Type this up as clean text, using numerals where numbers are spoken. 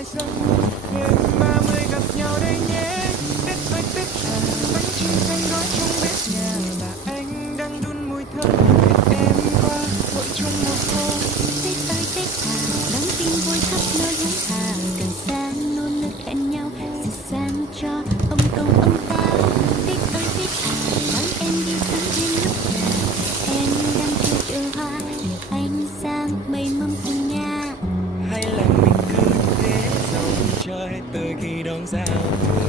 ngoài sân. Đêm 30 gặp nhau đây nhé. Tết ơi Tết à, bánh trưng xanh gói trong bếp nhà và anh đang đun mùi thơm. Em qua vội chung một hôm. Tết ơi Tết à, đón tin vui khắp nơi hối hả, cần sang nôn nức hẹn nhau sự sang cho ông công ông táo. Tết ơi Tết à, đón em đi sắm thêm lúc nào, em đang chờ hoa nhờ anh sang mây mâm cùng nha. Hay là mình cứ thế dòng chơi tới khi đón giao thừa.